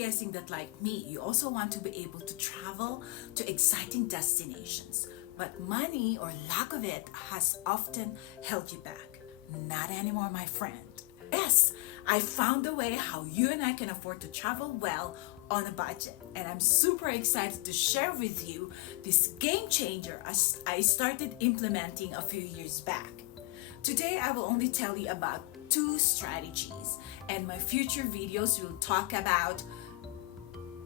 guessing that like me, you also want to be able to travel to exciting destinations, but money or lack of it has often held you back. Not anymore, my friend. Yes, I found a way how you and I can afford to travel well on a budget, and I'm super excited to share with you this game changer as I started implementing a few years back. Today I will only tell you about 2 strategies, and my future videos will talk about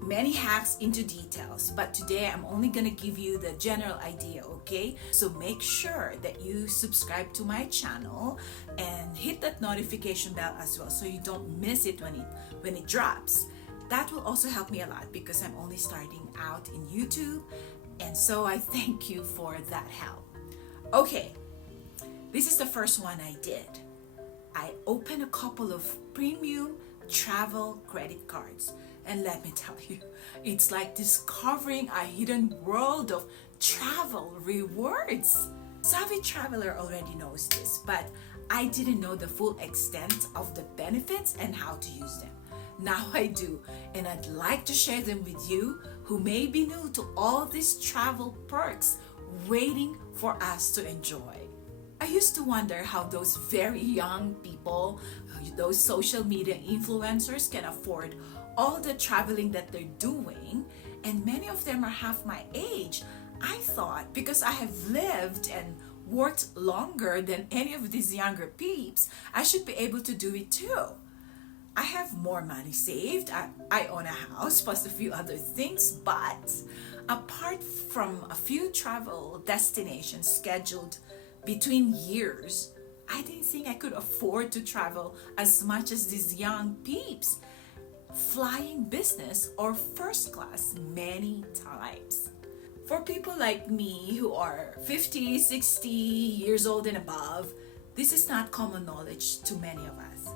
many hacks into details, but today I'm only gonna give you the general idea, okay? So make sure that you subscribe to my channel and hit that notification bell as well so you don't miss it when it drops. That will also help me a lot because I'm only starting out in YouTube, and so I thank you for that help. Okay, this is the first one I did. I opened a couple of premium travel credit cards, and let me tell you, it's like discovering a hidden world of travel rewards. Savvy Traveler already knows this, but I didn't know the full extent of the benefits and how to use them. Now I do, and I'd like to share them with you who may be new to all these travel perks waiting for us to enjoy. I used to wonder how those very young people, those social media influencers, can afford all the traveling that they're doing, and many of them are half my age. I thought because I have lived and worked longer than any of these younger peeps, I should be able to do it too. I have more money saved, I own a house plus a few other things, but apart from a few travel destinations scheduled between years, I didn't think I could afford to travel as much as these young peeps, flying business or first class many times. For people like me who are 50, 60 years old and above, this is not common knowledge to many of us.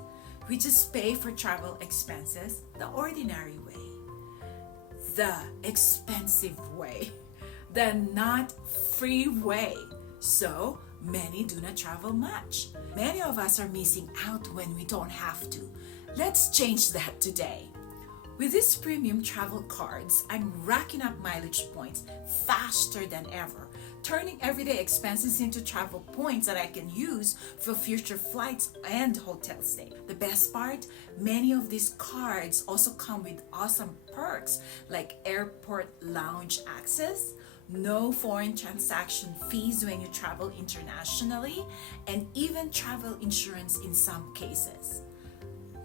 We just pay for travel expenses the ordinary way, the expensive way, the not free way. So many do not travel much. Many of us are missing out when we don't have to. Let's change that today. With these premium travel cards, I'm racking up mileage points faster than ever, turning everyday expenses into travel points that I can use for future flights and hotel stay. The best part, many of these cards also come with awesome perks like airport lounge access, no foreign transaction fees when you travel internationally, and even travel insurance in some cases.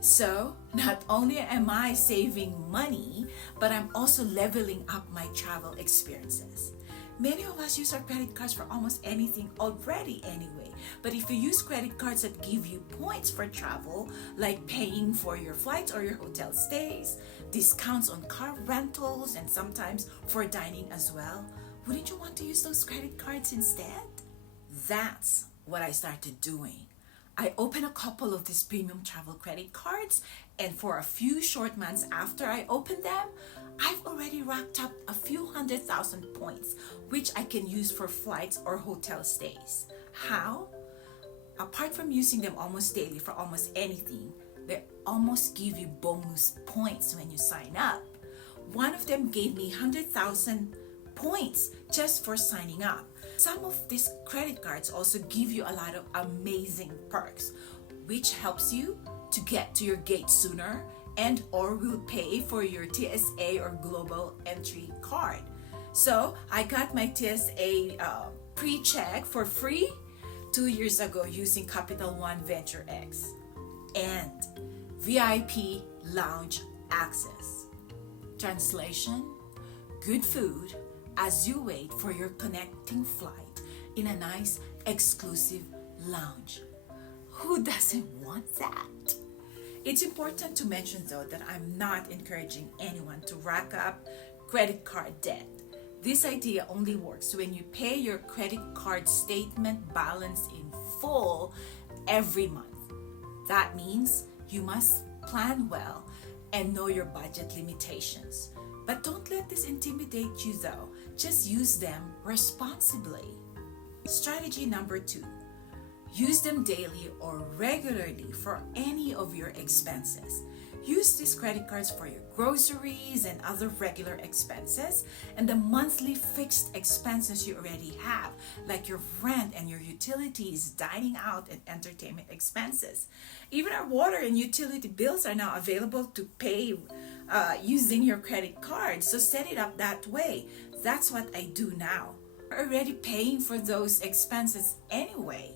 So, not only am I saving money, but I'm also leveling up my travel experiences. Many of us use our credit cards for almost anything already anyway. But if you use credit cards that give you points for travel, like paying for your flights or your hotel stays, discounts on car rentals, and sometimes for dining as well, wouldn't you want to use those credit cards instead? That's what I started doing. I opened a couple of these premium travel credit cards, and for a few short months after I opened them, I've already racked up a few 100,000 points, which I can use for flights or hotel stays. How? Apart from using them almost daily for almost anything, they almost give you bonus points when you sign up. One of them gave me 100,000 points just for signing up. Some of these credit cards also give you a lot of amazing perks, which helps you to get to your gate sooner and or will pay for your TSA or global entry card. So I got my TSA pre-check for free 2 years ago using Capital One Venture X, and VIP lounge access. Translation: good food as you wait for your connecting flight in a nice exclusive lounge. Who doesn't want that? It's important to mention though that I'm not encouraging anyone to rack up credit card debt. This idea only works when you pay your credit card statement balance in full every month. That means you must plan well and know your budget limitations. But don't let this intimidate you though. Just use them responsibly. Strategy number 2. Use them daily or regularly for any of your expenses. Use these credit cards for your groceries and other regular expenses, and the monthly fixed expenses you already have, like your rent and your utilities, dining out, and entertainment expenses. Even our water and utility bills are now available to pay using your credit card. So set it up that way. That's what I do now. You're already paying for those expenses anyway.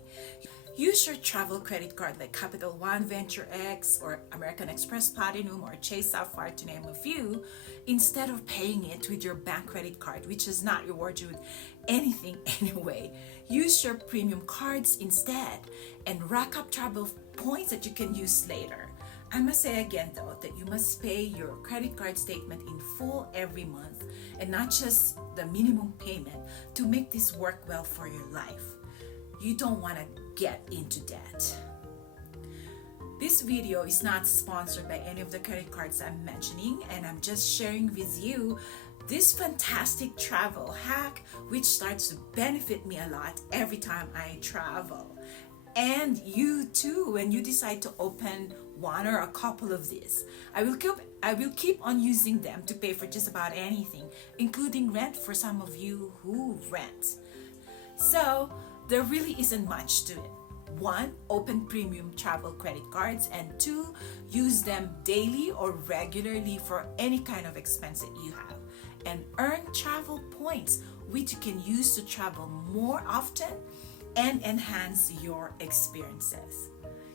Use your travel credit card like Capital One, Venture X, or American Express Platinum, or Chase Sapphire, to name a few, instead of paying it with your bank credit card, which does not reward you with anything anyway. Use your premium cards instead and rack up travel points that you can use later. I must say again though that you must pay your credit card statement in full every month and not just the minimum payment to make this work well for your life. You don't want to get into debt. This video is not sponsored by any of the credit cards I'm mentioning, and I'm just sharing with you this fantastic travel hack which starts to benefit me a lot every time I travel. And you too, when you decide to open one or a couple of these. I will keep on using them to pay for just about anything, including rent for some of you who rent. So there really isn't much to it. 1, open premium travel credit cards, and 2, use them daily or regularly for any kind of expense that you have, and earn travel points which you can use to travel more often and enhance your experiences.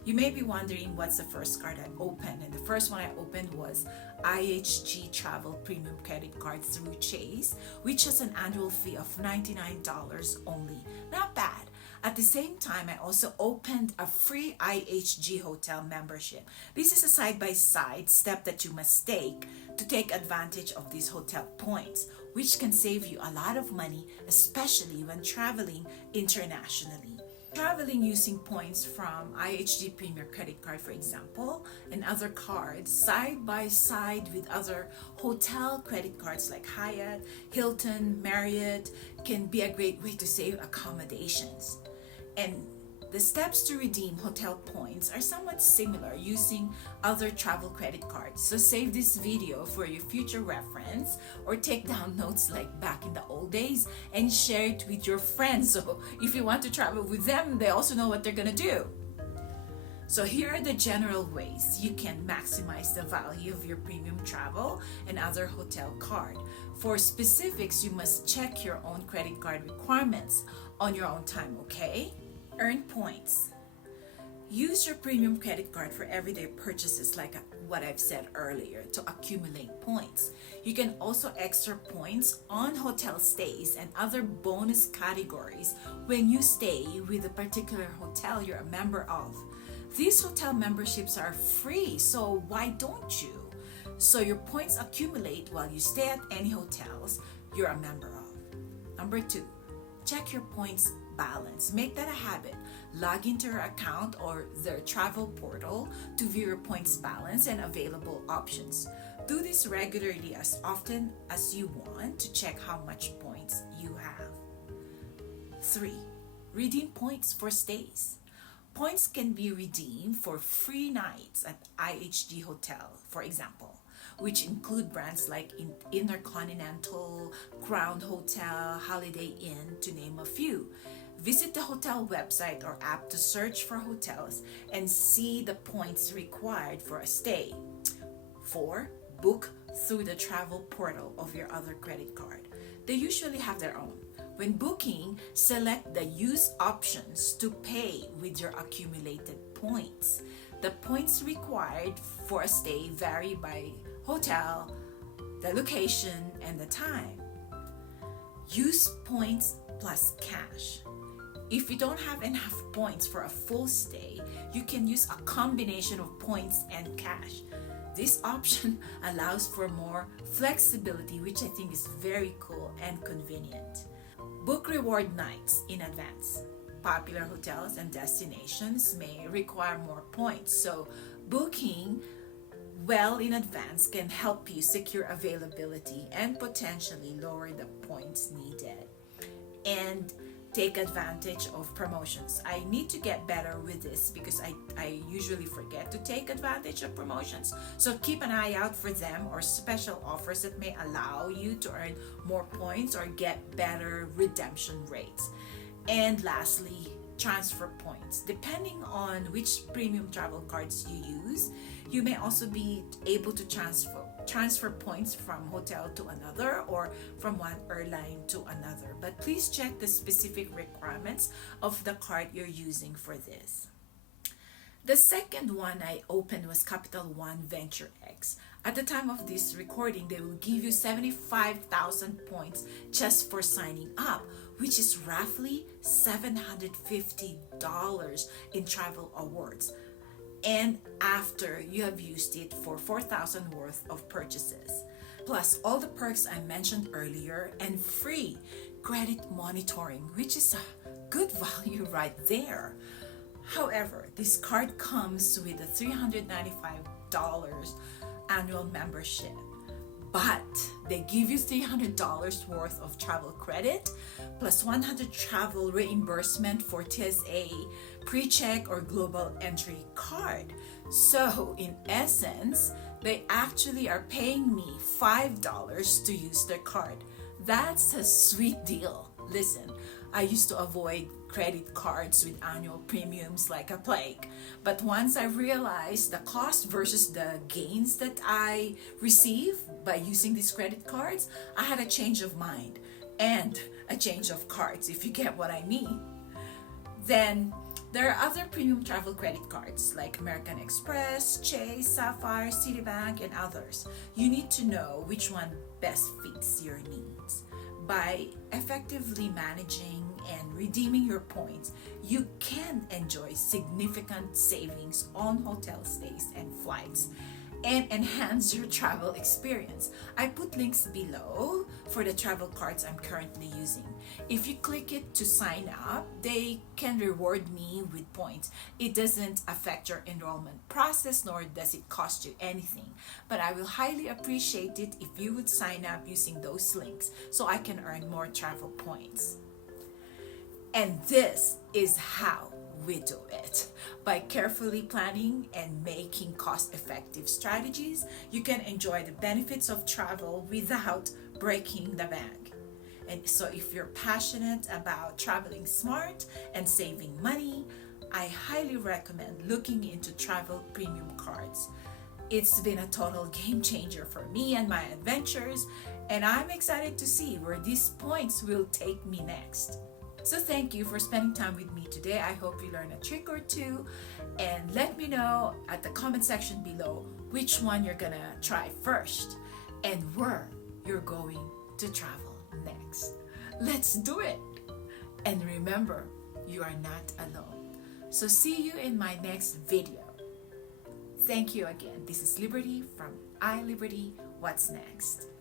You may be wondering what's the first card I opened, and the first one I opened was IHG Travel Premium Credit Card through Chase, which has an annual fee of $99 only. Not bad. At the same time, I also opened a free IHG hotel membership. This is a side-by-side step that you must take advantage of these hotel points, which can save you a lot of money, especially when traveling internationally. Traveling using points from IHG Premier Credit Card, for example, and other cards side by side with other hotel credit cards like Hyatt, Hilton, Marriott can be a great way to save accommodations. And the steps to redeem hotel points are somewhat similar using other travel credit cards. So save this video for your future reference, or take down notes like back in the old days and share it with your friends. So if you want to travel with them, they also know what they're gonna do. So here are the general ways you can maximize the value of your premium travel and other hotel card. For specifics, you must check your own credit card requirements on your own time, okay? Earn points. Use your premium credit card for everyday purchases like what I've said earlier to accumulate points. You can also extra points on hotel stays and other bonus categories when you stay with a particular hotel you're a member of. These hotel memberships are free, so why don't you? So your points accumulate while you stay at any hotels you're a member of. Number 2, check your points balance. Make that a habit. Log into your account or their travel portal to view your points balance and available options. Do this regularly, as often as you want, to check how much points you have. 3, redeem points for stays. Points can be redeemed for free nights at IHG Hotel, for example, which include brands like Intercontinental, Crown Hotel, Holiday Inn, to name a few. Visit the hotel website or app to search for hotels and see the points required for a stay. 4, book through the travel portal of your other credit card. They usually have their own. When booking, select the use options to pay with your accumulated points. The points required for a stay vary by hotel, the location, and the time. Use points plus cash. If you don't have enough points for a full stay, you can use a combination of points and cash. This option allows for more flexibility, which I think is very cool and convenient. Book reward nights in advance. Popular hotels and destinations may require more points, so booking well in advance can help you secure availability and potentially lower the points needed. And take advantage of promotions. I need to get better with this because I usually forget to take advantage of promotions. So keep an eye out for them or special offers that may allow you to earn more points or get better redemption rates. And lastly, transfer points. Depending on which premium travel cards you use, you may also be able to transfer points from hotel to another or from one airline to another. But please check the specific requirements of the card you're using for this. The second one I opened was Capital One Venture X. At the time of this recording, they will give you 75,000 points just for signing up, which is roughly $750 in travel awards. And after you have used it for 4,000 worth of purchases. Plus all the perks I mentioned earlier and free credit monitoring, which is a good value right there. However, this card comes with a $395 annual membership, but they give you $300 worth of travel credit plus 100 travel reimbursement for TSA pre-check or global entry card. So in essence, they actually are paying me $5 to use their card. That's a sweet deal. Listen, I used to avoid credit cards with annual premiums like a plague. But once I realized the cost versus the gains that I receive by using these credit cards, I had a change of mind and a change of cards, if you get what I mean. Then there are other premium travel credit cards like American Express, Chase, Sapphire, Citibank, and others. You need to know which one best fits your needs. By effectively managing and redeeming your points, you can enjoy significant savings on hotel stays and flights and enhance your travel experience. I put links below for the travel cards I'm currently using. If you click it to sign up, they can reward me with points. It doesn't affect your enrollment process, nor does it cost you anything. But I will highly appreciate it if you would sign up using those links so I can earn more travel points. And this is how we do it. By carefully planning and making cost-effective strategies, you can enjoy the benefits of travel without breaking the bank. And so if you're passionate about traveling smart and saving money, I highly recommend looking into travel premium cards. It's been a total game changer for me and my adventures, and I'm excited to see where these points will take me next. So thank you for spending time with me today. I hope you learned a trick or two, and let me know at the comment section below which one you're gonna try first and where you're going to travel next. Let's do it! And remember, you are not alone. So see you in my next video. Thank you again. This is Liberty from iLibertyWhatsNext.